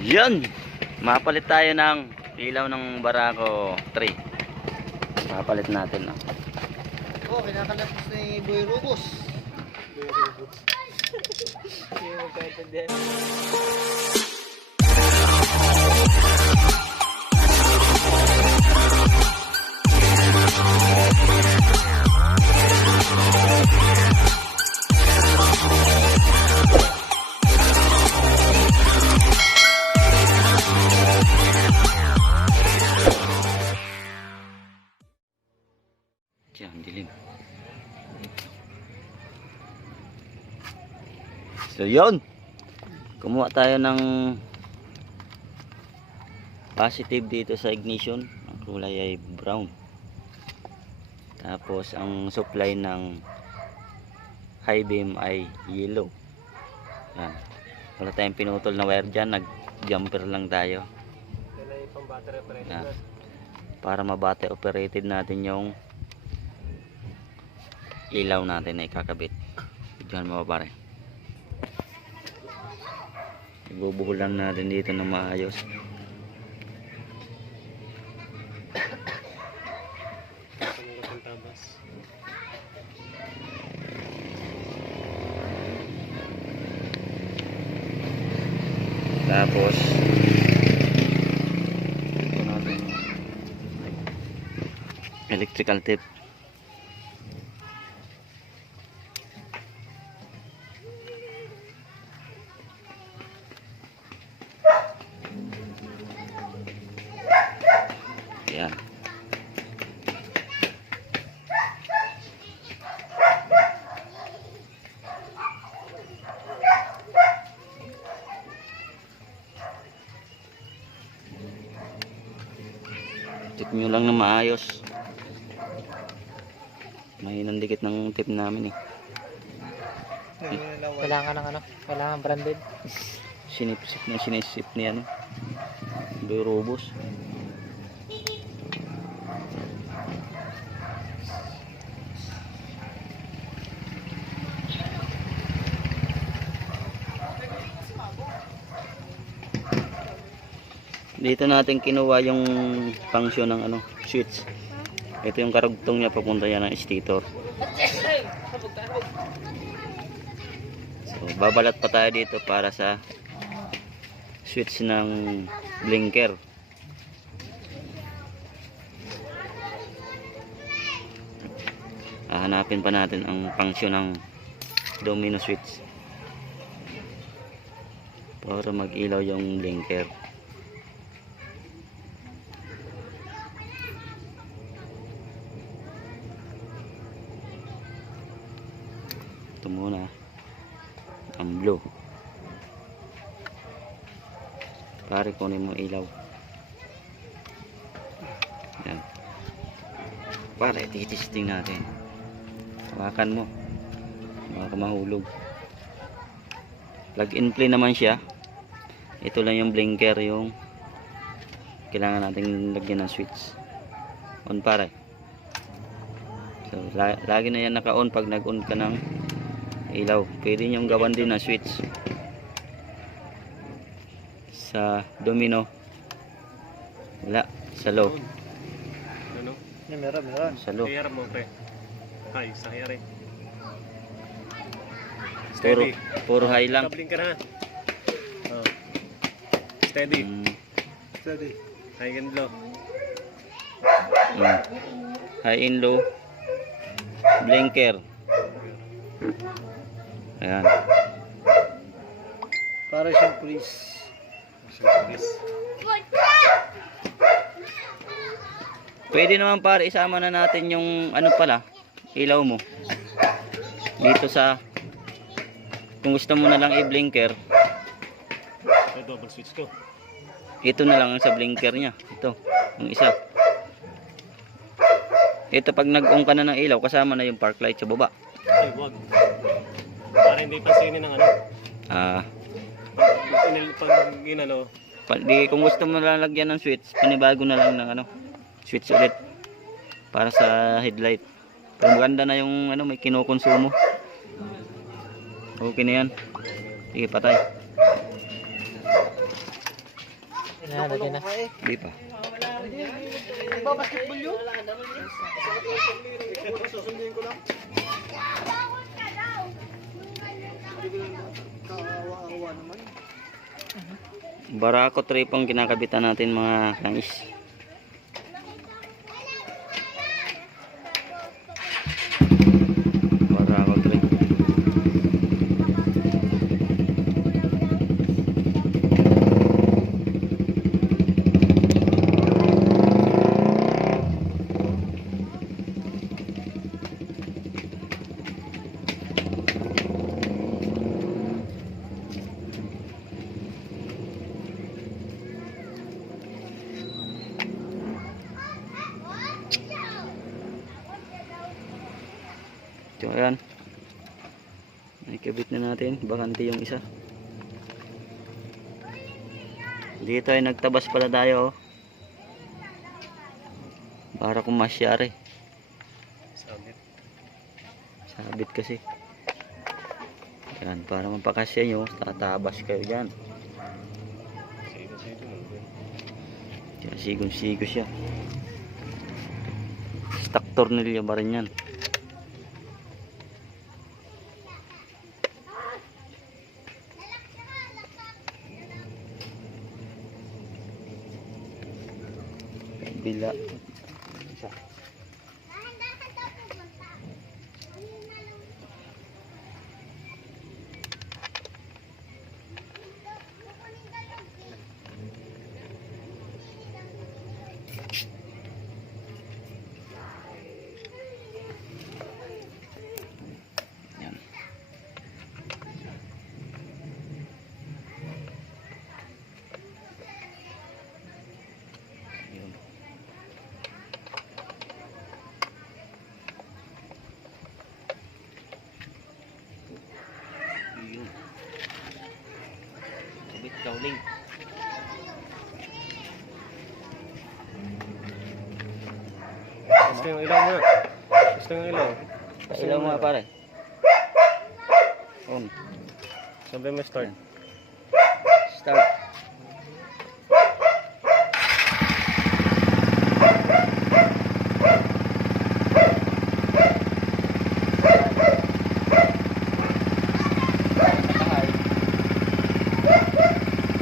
Yan! Mapalit tayo ng ilaw ng Barako 3. Mapalit natin. No? Oh, kinakalapas ni Boy Rubos. Boy Rubos. Diyan, dilim. So, yun. Kumuha tayo ng positive dito sa ignition. Ang kulay ay brown. Tapos, ang supply ng high beam ay yellow. Yan. Wala tayong pinutol na wire dyan. Nag-jumper lang tayo. Yan ay pang battery operated. Para mabate operated natin yung ilaw natin na ikakabit. Diyan mo pare. Ibubuhulan natin dito ng maayos. Tapos electrical tape. Nyo lang na maayos. May nandikit ng tip namin eh. Kailangan ng ano? Kailangan branded. Sinipsip na sinisip ni ano. Durobos. Dito natin kinuha yung function ng ano, switch. Ito yung karugtong niya papunta yan ng stator. So, babalat pa tayo dito para sa switch ng blinker. Hahanapin pa natin ang function ng domino switch. Para mag-ilaw yung blinker. Muna. Ang blue. Pare, kunin mo ilaw. Yan. Pare, titisting natin. Hawakan mo. Baka mahulog. Plug and play naman siya. Ito lang yung blinker yung kailangan natin lagyan ng switch. On pare. So, la lagi na yan naka-on pag nag-on ka ng ilaw. Pwede nyo gawan din ng switch sa domino wala sa low Ano? Meron, meron. sa low Hiyar mo, pre. Ay, sa hiyar eh. puro, Steady. puro high lang Tabling ka na. Oh. Steady. mm, Steady. High and low. mm. high and low blinker ayan Para siyang police. Siyang police. pwede naman para isama na natin yung ano pala ilaw mo dito sa kung gusto mo na lang i-blinker May double switch ko. ito na lang ang sa blinker niya ito yung isa ito pag nag-on ka na ng ilaw kasama na yung park light sa baba Ay, wag. Hindi pansinin ng ano. ah Pag, pag inano, pa, di, kung gusto mo na lagyan ng switch panibago na lang ng ano switch ulit para sa headlight pero maganda na yung ano may kinokonsumo okay na yan sige patay Yan, lagyan na. Di pa. Nagbabasketball yun? Susundin ko lang. Kawawa naman. Barako trip ang kinakabitan natin mga kangis. Barako trip. So ayan. Nakikabit na natin. Bakante yung isa. Dito ay nagtabas pala tayo. oh. Para kung masyari. Sabit. Sabit kasi. Yan, para mapakasya nyo, tatabas kayo dyan. Sigong-sigo siya. Stock tornilyo ba rin yan? Bila. Ilaw mo. Gusto yung ilaw. Gusto Ilaw mga pare. On. Sabi mo start. Start.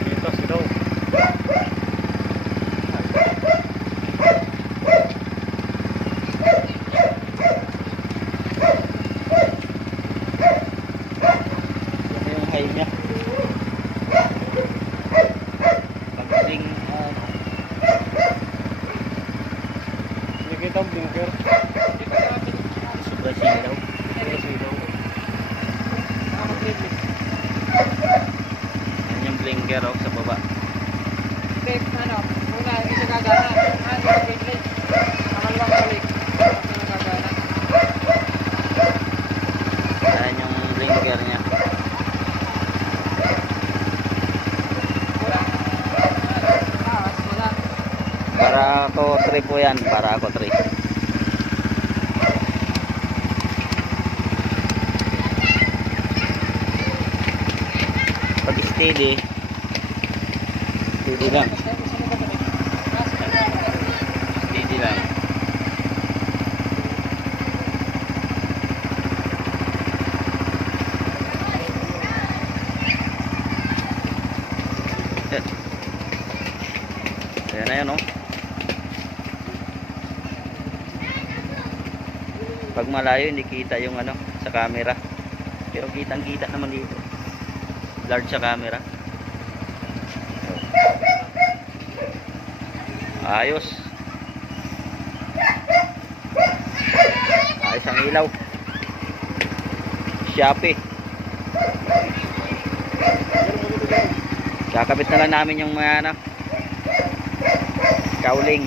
Dito, silaw. Ito yung high niya. Pagdating uh, Kita ang blinker. sobra silaw. Wala silaw. Yan yung blinker oh, sa baba. Step, ano, una, isa gagana. Ano, biglit. Pangalawang balik. Isa gagana. Yan yung blinker niya. Wala. Taas, wala. Para ako 3 po yan. Para ako 3. Pag steady, steady lang. Steady lang. Yan. Ayan na yan, oh. Pag malayo, hindi kita yung ano, sa camera. Pero kitang kita naman dito. Large sa camera. Ayos. Ayos ang ilaw. Shopee. Kakabit na lang namin yung mga ano, kauling.